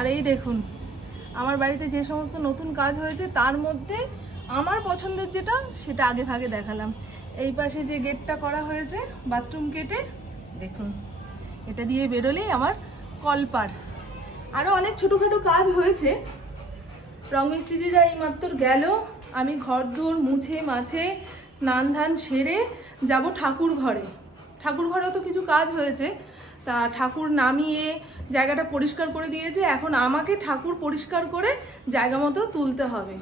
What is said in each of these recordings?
আর এই দেখুন, আমার বাড়িতে যে সমস্ত নতুন কাজ হয়েছে, তার মধ্যে আমার পছন্দের যেটা, সেটা আগে ভাগে দেখালাম। এই পাশে যে গেটটা করা হয়েছে, বাথরুম গেটে, দেখুন, এটা দিয়ে বেরোলেই আমার কলপার। আরও অনেক ছোটোখাটো কাজ হয়েছে। রং মিস্ত্রিরা এই মাত্র গেল, আমি ঘর দোর মুছে মাছে স্নান ধান সেরে যাব ঠাকুর ঘরে ঠাকুর ঘরেও তো কিছু কাজ হয়েছে তা ঠাকুর নামিয়ে জায়গাটা পরিষ্কার করে দিয়েছে। এখন আমাকে ঠাকুর পরিষ্কার করে জায়গা মতো তুলতে হবে।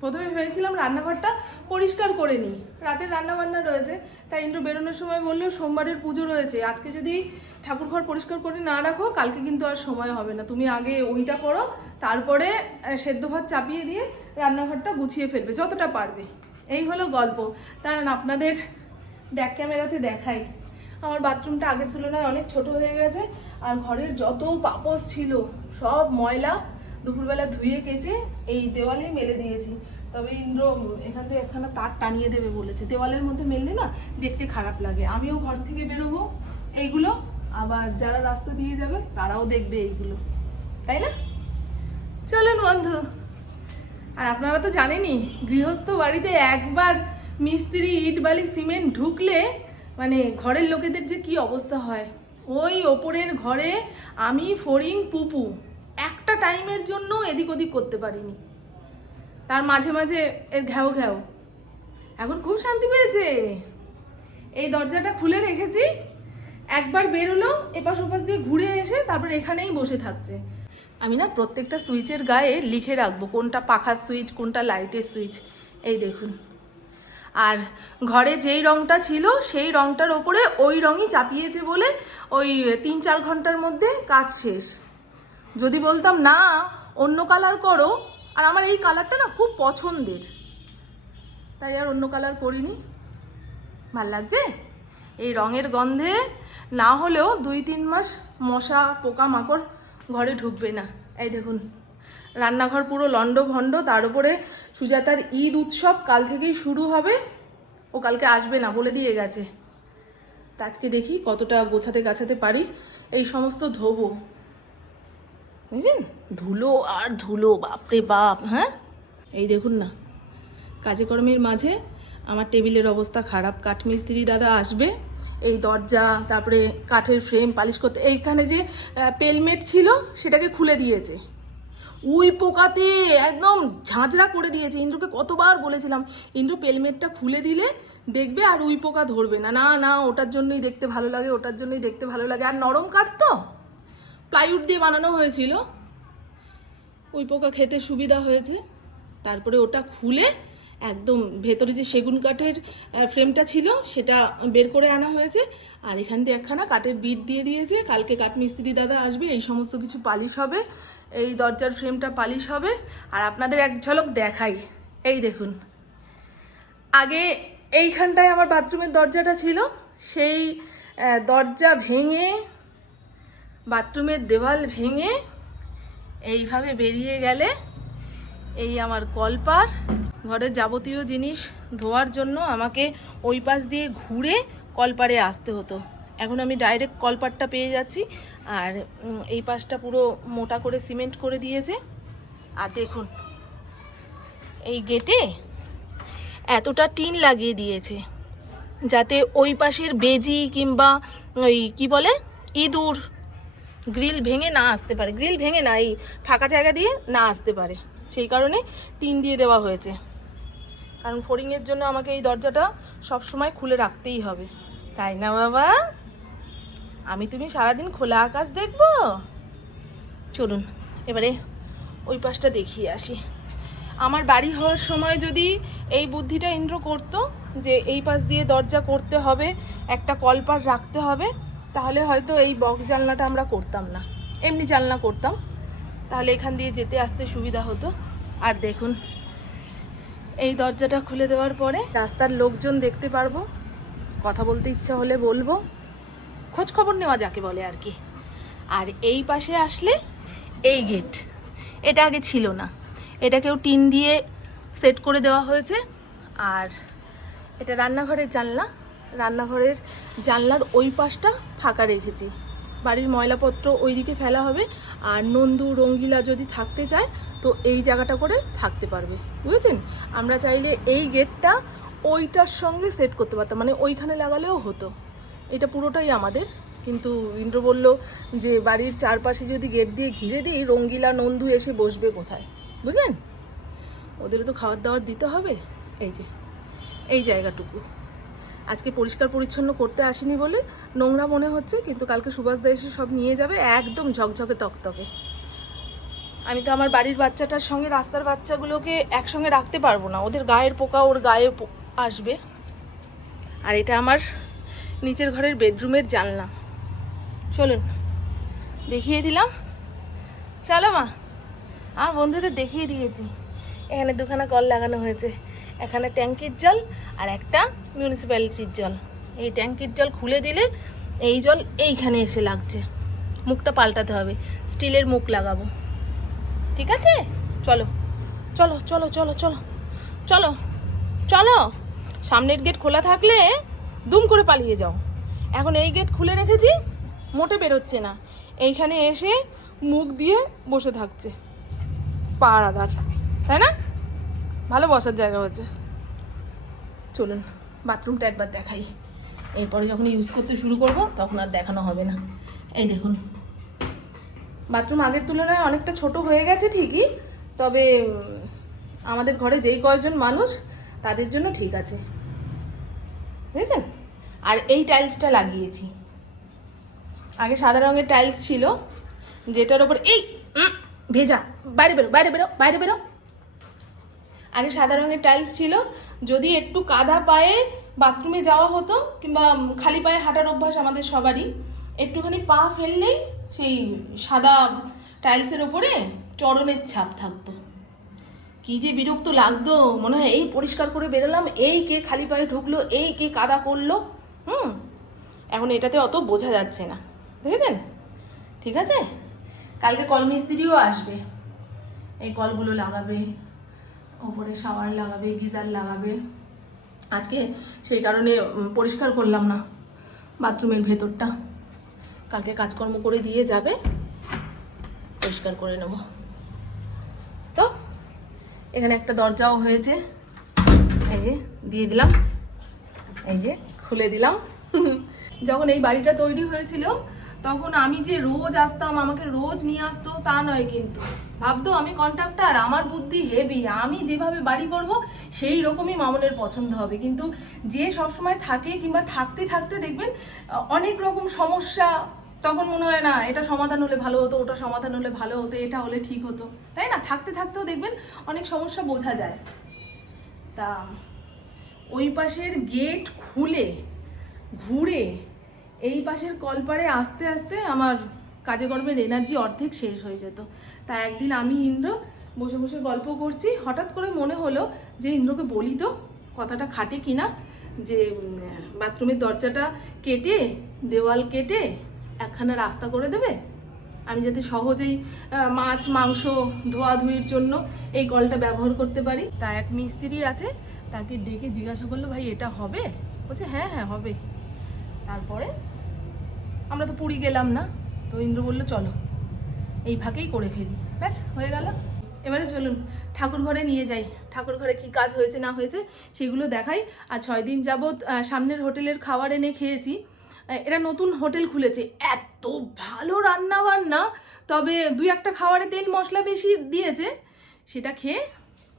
প্রথমে ভেবেছিলাম রান্নাঘরটা পরিষ্কার করে নিই। রাতের রান্না বান্না রয়েছে। তাই ইন্দ্র বেরোনোর সময় বললেও সোমবারের পুজো রয়েছে। আজকে যদি ঠাকুর ঘর পরিষ্কার করে না রাখো, কালকে কিন্তু আর সময় হবে না। তুমি আগে ওইটা করো, তারপরে সেদ্ধ ভাত চাপিয়ে দিয়ে রান্নাঘরটা গুছিয়ে ফেলবে, যতটা পারবে। এই হলো গল্প। কারণ আপনাদের ব্যাক ক্যামেরাতে দেখাই। আমার বাথরুমটা আগের তুলনায় অনেক ছোট হয়ে গেছে, আর ঘরের যত পাপস ছিল, সব ময়লা দুপুরবেলা ধুয়ে কেচে এই দেওয়ালেই মেলে দিয়েছি। তবে ইন্দ্র এখান থেকে একখানা তার টানিয়ে দেবে বলেছে। দেওয়ালের মধ্যে মেললে না দেখতে খারাপ লাগে। আমিও ঘর থেকে বেরোবো এইগুলো, আবার যারা রাস্তা দিয়ে যাবে তারাও দেখবে এইগুলো। তাই না? চলুন বন্ধু। আর আপনারা তো জানেনই, গৃহস্থ বাড়িতে একবার মিস্ত্রি ইট বালি সিমেন্ট ঢুকলে মানে ঘরের লোকেদের যে কি অবস্থা হয়? ওই ওপরের ঘরে আমি, ফড়িং, পুপু একটা টাইমের জন্য এদিক ওদিক করতে পারিনি। তার মাঝে মাঝে এর ঘ্যাও ঘ্যাও। এখন খুব শান্তি পেয়েছে। এই দরজাটা খুলে রেখেছি। একবার বেরোলো এপাশ ওপাশ দিয়ে ঘুরে এসে তারপর এখানেই বসে থাকছে। আমি না প্রত্যেকটা সুইচের গায়ে লিখে রাখব, কোনটা পাখার সুইচ, কোনটা লাইটের সুইচ। এই দেখুন। আর ঘরে যেই রংটা ছিল, সেই রংটার ওপরে ওই রঙই চাপিয়েছে বলে ওই তিন চার ঘণ্টার মধ্যে কাজ শেষ। যদি বলতাম, না, অন্য কালার করো। আর আমার এই কালারটা না খুব পছন্দের। তাই আর অন্য কালার করিনি। ভালো লাগছে? এই রঙের গন্ধে না হলেও দুই তিন মাস মশা পোকা মাকড় ঘরে ঢুকবে না। এই দেখুন। রান্নাঘর পুরো লন্ড ভন্ড তার উপরে সুজাতার ঈদ উৎসব কাল থেকেই শুরু হবে। ও কালকে আসবে না, বলে দিয়ে গেছে। আজকে দেখি কতটা গোছাতে গাছাতে পারি। এই সমস্ত ধোবো। বুঝলেন? ধুলো আর ধুলো, বাপরে বাপ হ্যাঁ? এই দেখুন না, কাজে কর্মের মাঝে আমার টেবিলের অবস্থা খারাপ। কাঠমিস্ত্রি দাদা আসবে, এই দরজা, তারপরে কাঠের ফ্রেম পালিশ করতে। এইখানে যে পেলমেট ছিল, সেটাকে খুলে দিয়েছে। উই পোকাতে একদম ঝাঁঝরা করে দিয়েছে। ইন্দ্রকে কতবার বলেছিলাম, ইন্দ্র পেলমেটটা খুলে দিলে দেখবে আর উই পোকা ধরবে না। না না, ওটার জন্যই দেখতে ভালো লাগে, ওটার জন্যই দেখতে ভালো লাগে। আর নরম কাঠ তো? প্লাইউড দিয়ে বানানো হয়েছিল। উই পোকা খেতে সুবিধা হয়েছে। তারপরে ওটা খুলে একদম ভেতরে যে সেগুন কাঠের ফ্রেমটা ছিল, সেটা বের করে আনা হয়েছে। আর এখান দিয়ে একখানা কাঠের বিট দিয়ে দিয়েছে। কালকে কাঠমিস্ত্রি দাদা আসবে, এই সমস্ত কিছু পালিশ হবে। এই দরজার ফ্রেমটা পালিশ হবে আর আপনাদের এক ঝলক দেখাই। এই দেখুন। আগে এইখানটায় আমার বাথরুমের দরজাটা ছিল। সেই দরজা ভেঙে, বাথরুমের দেওয়াল ভেঙে এইভাবে বেরিয়ে গেলে এই আমার কলপার। ঘরের যাবতীয় জিনিস ধোয়ার জন্য আমাকে ওই পাশ দিয়ে ঘুরে কলপারে আসতে হতো। এখন আমি ডাইরেক্ট কলপারটা পেয়ে যাচ্ছি। আর এই পাশটা পুরো মোটা করে সিমেন্ট করে দিয়েছে। আর দেখুন, এই গেটে এতটা টিন লাগিয়ে দিয়েছে, যাতে ওই পাশের বেজি কিংবা ওই, কি বলে, ইঁদুর গ্রিল ভেঙে না আসতে পারে। গ্রিল ভেঙে না, এই ফাঁকা জায়গা দিয়ে না আসতে পারে। সেই কারণে টিন দিয়ে দেওয়া হয়েছে। কারণ ফোরিংয়ের জন্য আমাকে এই দরজাটা সব সময় খুলে রাখতেই হবে। তাই না বাবা? আমি তুমি সারাদিন খোলা আকাশ দেখব? চলুন, এবারে ওই পাশটা দেখিয়ে আসি। আমার বাড়ি হওয়ার সময় যদি এই বুদ্ধিটা ইন্দ্র করতো, যে এই পাশ দিয়ে দরজা করতে হবে, একটা কলপার রাখতে হবে, তাহলে হয়তো এই বক্স জানলাটা আমরা করতাম না। এমনি জানলা করতাম। তাহলে এখান দিয়ে যেতে আসতে সুবিধা হতো। আর দেখুন, এই দরজাটা খুলে দেওয়ার পরে রাস্তার লোকজন দেখতে পারব। কথা বলতে ইচ্ছা হলে বলব। খোঁজ খবর নেওয়া যাকে বলে আর কি। আর এই পাশে আসলে এই গেট এটা আগে ছিল না। এটাকেও টিন দিয়ে সেট করে দেওয়া হয়েছে। আর এটা রান্নাঘরের জানলা। রান্নাঘরের জানলার ওই পাশটা ফাঁকা রেখেছি। বাড়ির ময়লাপত্র ওইদিকে ফেলা হবে। আর নন্দু, রঙ্গিলা যদি থাকতে চায়, তো এই জায়গাটা করে থাকতে পারবে। বুঝেছেন? আমরা চাইলে এই গেটটা ওইটার সঙ্গে সেট করতে পারতাম। মানে ওইখানে লাগালেও হতো। এটা পুরোটাই আমাদের। কিন্তু ইন্দ্র বলল যে বাড়ির চারপাশে যদি গেট দিয়ে ঘিরে দিই, রঙ্গিলা নন্দু এসে বসবে কোথায়? বুঝলেন? ওদেরও তো খাবার দাবার দিতে হবে। এই যে, এই জায়গাটুকু। আজকে পরিষ্কার পরিচ্ছন্ন করতে আসিনি বলে নোংরা মনে হচ্ছে, কিন্তু কালকে সুভাষদা এসে সব নিয়ে যাবে একদম ঝকঝকে তকতকে। আমি তো আমার বাড়ির বাচ্চাটার সঙ্গে, রাস্তার বাচ্চাগুলোকে একসঙ্গে রাখতে পারব না। ওদের গায়ের পোকা ওর গায়ে আসবে। আর এটা আমার নিচের ঘরের বেডরুমের জানলা। চলুন, দেখিয়ে দিলাম। চলো মা, আমার বন্ধুদের দেখিয়ে দিয়েছি। এখানে দুখানা কল লাগানো হয়েছে। এখানে ট্যাঙ্কির জল আর একটা মিউনিসিপ্যালিটির জল। এই ট্যাঙ্কির জল খুলে দিলে এই জল এইখানে এসে লাগছে। মুখটা পাল্টাতে হবে। স্টিলের মুখ লাগাবো। ঠিক আছে? চলো চলো চলো চলো চলো চলো চলো। সামনের গেট খোলা থাকলে দুম করে পালিয়ে যাও। এখন এই গেট খুলে রেখেছি, মোটে বেরোচ্ছে না। এইখানে এসে মুখ দিয়ে বসে থাকছে। পাড়াদার, তাই না? ভালো বসার জায়গা হচ্ছে চলুন বাথরুমটা একবার দেখাই। এরপরে যখন ইউজ করতে শুরু করব, তখন আর দেখানো হবে না। এই দেখুন। বাথরুম আগের তুলনায় অনেকটা ছোট হয়ে গেছে ঠিকই, তবে আমাদের ঘরে যেই কয়েকজন মানুষ, তাদের জন্য ঠিক আছে। বুঝেছেন? আর এই টাইলসটা লাগিয়েছি। আগে সাদা রঙের টাইলস ছিল, যেটার ওপর এই ভেজা, বাইরে বেরো বাইরে বেরো বাইরে বেরো। আগে সাদা রঙের টাইলস ছিল, যদি একটু কাদা পায়ে বাথরুমে যাওয়া হতো, কিংবা খালি পায়ে হাঁটার অভ্যাস আমাদের সবারই, একটুখানি পা ফেললেই সেই সাদা টাইলসের ওপরে চরণের ছাপ থাকতো। কি যে বিরক্ত লাগতো। মনে হয় এই পরিষ্কার করে বেরোলাম, এই কে খালি পায়ে ঢুকলো, এই কে কাদা করল। হুম? এখন এটাতে অত বোঝা যাচ্ছে না। দেখেছেন? ঠিক আছে? কালকে কল মিস্ত্রিও আসবে। এই কলগুলো লাগাবে, ওপরে শাওয়ার লাগাবে, গিজার লাগাবে। আজকে সেই কারণে পরিষ্কার করলাম না বাথরুমের ভেতরটা। কালকে কাজকর্ম করে দিয়ে যাবে, পরিষ্কার করে নেব। এখানে একটা দরজাও হয়েছে। এই যে, দিয়ে দিলাম। এই যে, খুলে দিলাম। যখন এই বাড়িটা তৈরি হয়েছিল, তখন আমি যে রোজ আসতাম, আমাকে রোজ নিয়ে আসতো, তা নয় কিন্তু। ভাবতো আমি কন্ট্রাক্টর, আমার বুদ্ধি হেভি। আমি যেভাবে বাড়ি করব, সেই রকমই মামনের পছন্দ হবে। কিন্তু যে সবসময় থাকে কিংবা থাকতে থাকতে দেখবেন অনেক রকম সমস্যা তখন মনে হয়, না, এটা সমাধান হলে ভালো হতো, ওটা সমাধান হলে ভালো হতো, এটা হলে ঠিক হতো। তাই না? থাকতে থাকতেও দেখবেন অনেক সমস্যা বোঝা যায়। তা ওই পাশের গেট খুলে, ঘুরে এই পাশের কলপারে আস্তে আস্তে আমার কাজে কর্মের এনার্জি অর্ধেক শেষ হয়ে যেত। তা একদিন আমি ইন্দ্র বসে বসে গল্প করছি। হঠাৎ করে মনে হলো যে ইন্দ্রকে বলি তো কথাটা খাটে কিনা, যে বাথরুমের দরজাটা কেটে, দেওয়াল কেটে একখানা রাস্তা করে দেবে? আমি যাতে সহজেই মাছ, মাংস, ধোয়াধুয়ির জন্য এই কলটা ব্যবহার করতে পারি। তা এক মিস্ত্রি আছে, তাকে ডেকে জিজ্ঞাসা করল, ভাই, এটা হবে? বলছে হ্যাঁ হ্যাঁ হবে। তারপরে আমরা তো পুরী গেলাম না, তো ইন্দ্র বলল, চলো, এই ফাঁকেই করে ফেলি। ব্যাস, হয়ে গেল। এবারে চলুন, ঠাকুর ঘরে নিয়ে যাই। ঠাকুর ঘরে কি কাজ হয়েছে না হয়েছে, সেগুলো দেখাই। আর ছয় দিন যাবৎ সামনের হোটেলের খাবার এনে খেয়েছি। এরা নতুন হোটেল খুলেছে। এত ভালো রান্না বান্না তবে দুই একটা খাবারে তেল মশলা বেশি দিয়েছে, সেটা খেয়ে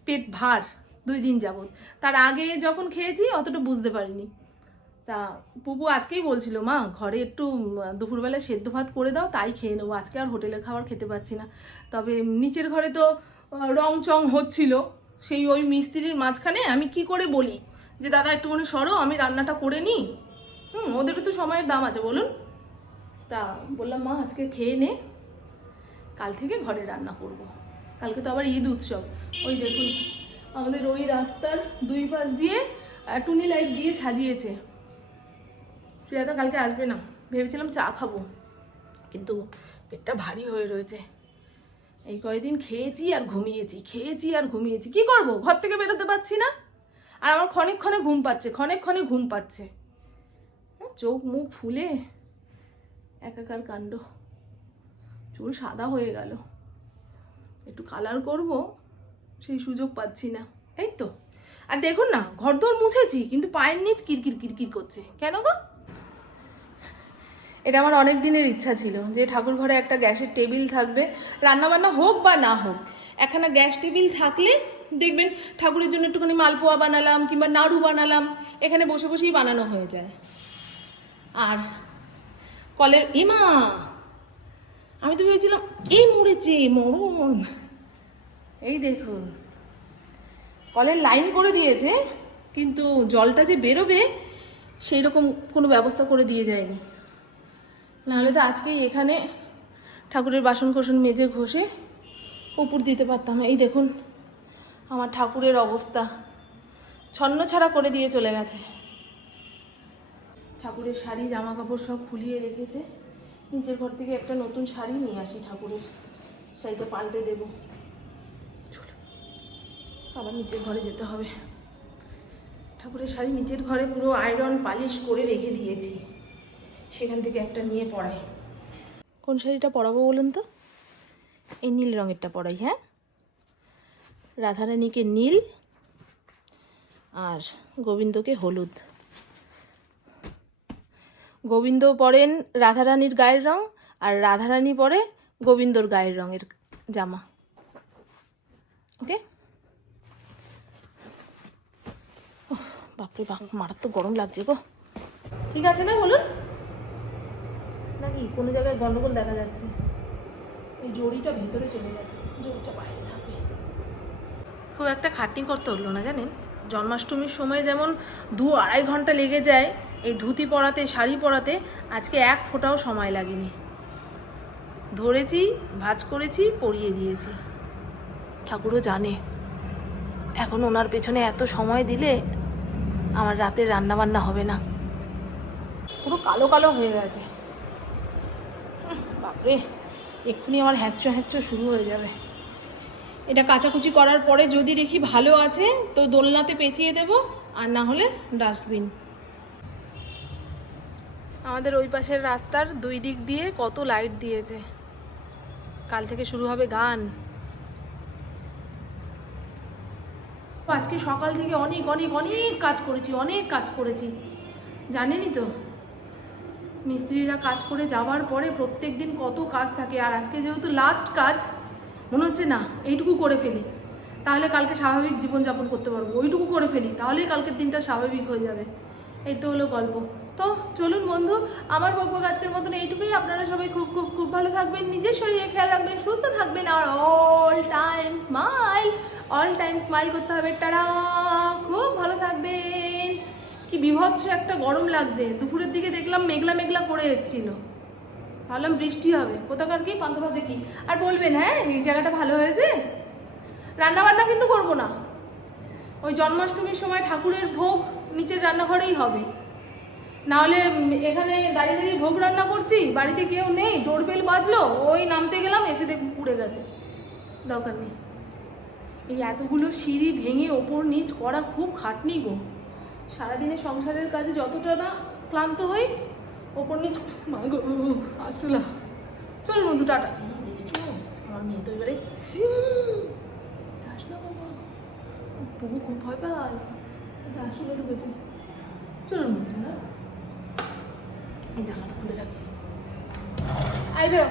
পেট ভার দুই দিন যাবৎ। তার আগে যখন খেয়েছি, অতটা বুঝতে পারিনি। তা পুপু আজকেই বলছিল, মা, ঘরে একটু দুপুরবেলা সেদ্ধ ভাত করে দাও, তাই খেয়ে নেব। আজকে আর হোটেলের খাবার খেতে পাচ্ছি না। তবে নিচের ঘরে তো রং চং হচ্ছিল। সেই ওই মিস্ত্রির মাঝখানে আমি কি করে বলি? যে, দাদা, একটুখানি সরো, আমি রান্নাটা করে নিই। হুম, ওদেরও তো সময়ের দাম আছে, বলুন। তা বললাম, মা, আজকে খেয়ে নে। কাল থেকে ঘরে রান্না করব। কালকে তো আবার ঈদ উৎসব। ওই দেখুন, আমাদের ওই রাস্তার দুই পাশ দিয়ে টুনি লাইট দিয়ে সাজিয়েছে। প্রিয়াদা কালকে আসবে না, ভেবেছিলাম চা খাব। কিন্তু পেটটা ভারী হয়ে রয়েছে। এই কয়েকদিন খেয়েছি আর ঘুমিয়েছি, খেয়েছি আর ঘুমিয়েছি। কি করব? ঘর থেকে বেরোতে পারছি না। আর আমার ক্ষণিক ক্ষণে ঘুম পাচ্ছে ক্ষণিক ক্ষণে ঘুম পাচ্ছে। চোখ মুখ ফুলে একাকার কাণ্ড। চুল সাদা হয়ে গেল। একটু কালার করব, সেই সুযোগ পাচ্ছি না। এই তো। আর দেখুন না ঘর দোর মুছেছি, কিন্তু পায়ের নিচ কিরকির কিরকির করছে। কেন গো? এটা আমার অনেক দিনের ইচ্ছা ছিল যে ঠাকুর ঘরে একটা গ্যাসের টেবিল থাকবে, রান্নাবান্না হোক বা না হোক। একখানা গ্যাস টেবিল থাকলে দেখবেন ঠাকুরের জন্য একটুখানি মালপোয়া বানালাম কিংবা নাড়ু বানালাম, এখানে বসে বসেই বানানো হয়ে যায়। আর কলের ইমা, আমি তো ভেবেছিলাম এই মরেছে, মরণ। এই দেখুন কলের লাইন করে দিয়েছে, কিন্তু জলটা যে বেরোবে সেই রকম কোনো ব্যবস্থা করে দিয়ে যায়নি। নাহলে তো আজকেই এখানে ঠাকুরের বাসন কোসন মেজে ঘষে উপর দিতে পারতাম। এই দেখুন, আমার ঠাকুরের অবস্থা। ছন্ন ছাড়া করে দিয়ে চলে গেছে। ঠাকুরের শাড়ি জামা কাপড় সব খুলিয়ে রেখেছে। নিচের ঘর থেকে একটা নতুন শাড়ি নিয়ে আসি ঠাকুরের। শাড়িটা পাল্টে দেব। চলো, আবার নিচের ঘরে যেতে হবে। ঠাকুরের শাড়ি নিচের ঘরে পুরো আয়রন পালিশ করে রেখে দিয়েছি। সেখান থেকে একটা নিয়ে পড়াই। কোন শাড়িটা পরাবো বলুন তো? এই নীল রঙেরটা পরাই হ্যাঁ? রাধারানীকে নীল আর গোবিন্দকে হলুদ। গোবিন্দ পরেন রাধারানীর গায়ের রং আর রাধারানী পরে গোবিন্দর গায়ের রঙের জামা। ওকে? বাপরে বাপ, মারাত্মক গরম লাগছে গো। ঠিক আছে না বলুন? নাকি কোনো জায়গায় গন্ডগোল দেখা যাচ্ছে? এই জড়িটা ভেতরে চলে গেছে, জড়িটা বাইরে থাকবে। খুব একটা খাটনি করতে হলো না, জানেন? জন্মাষ্টমীর সময় যেমন দু আড়াই ঘণ্টা লেগে যায় এই ধুতি পরাতে, শাড়ি পরাতে আজকে এক ফোঁটাও সময় লাগেনি। ধরেছি, ভাজ করেছি, পরিয়ে দিয়েছি। ঠাকুরও জানে, এখন ওনার পেছনে এত সময় দিলে আমার রাতের রান্না বান্না হবে না। পুরো কালো কালো হয়ে গেছে। বাপরে, এক্ষুনি আমার হ্যাচ্চ হ্যাচ্চ শুরু হয়ে যাবে। এটা কাচাকুচি করার পরে যদি দেখি ভালো আছে, তো দোলনাতে পেঁচিয়ে দেব, আর না হলে ডাস্টবিন। আমাদের ওই পাশের রাস্তার দুই দিক দিয়ে কত লাইট দিয়েছে। কাল থেকে শুরু হবে গান। আজকে সকাল থেকে অনেক অনেক অনেক কাজ করেছি, অনেক কাজ করেছি। জানেনই তো, মিস্ত্রিরা কাজ করে যাওয়ার পরে প্রত্যেক দিন কত কাজ থাকে, আর আজকে যেহেতু লাস্ট কাজ, মনে হচ্ছে না, এইটুকু করে ফেলি। তাহলে কালকে স্বাভাবিক জীবনযাপন করতে পারব, ওইটুকু করে ফেলি, তাহলেই কালকের দিনটা স্বাভাবিক হয়ে যাবে। এই তো হলো গল্প। তো চলুন বন্ধু, আমার বকবক আজকের মতন এইটুকুই। আপনারা সবাই খুব খুব খুব ভালো থাকবেন, নিজের শরীরে খেয়াল রাখবেন, সুস্থ থাকবেন, আর all time smile all time smile করতে হবে। টাটা! খুব ভালো থাকবেন। কি বিভৎস একটা গরম লাগছে। দুপুরের দিকে দেখলাম মেঘলা মেঘলা করে এসছিল। ভাবলাম বৃষ্টি হবে। কোথাকার কি পান্থপথ দেখি আর বলবেন হ্যাঁ এই জায়গাটা ভালো হয়েছে? রান্না বান্না কিন্তু করব না। ওই জন্মাষ্টমীর সময় ঠাকুরের ভোগ নিচের রান্নাঘরেই হবে। নাহলে এখানে দাঁড়িয়ে দাঁড়িয়ে ভোগ রান্না করছি, বাড়িতে কেউ নেই ডোরবেল বাজলো, ওই নামতে গেলাম, এসে দেখ পুড়ে গেছে। দরকার নেই। এই এতগুলো সিঁড়ি ভেঙে ওপর নিচ করা খুব খাটনি গো। সারাদিনে সংসারের কাজে যতটা না ক্লান্ত হই, ওপর নিচ আসলা। চল মধু টাটা। আমার মেয়ে তো এবারে না বাবা। বুবু খুব ভয় পায়। আসলে ঢুকেছে। চলুন মধু হ্যাঁ? জামাটা খুলে রাখি আই বেরো।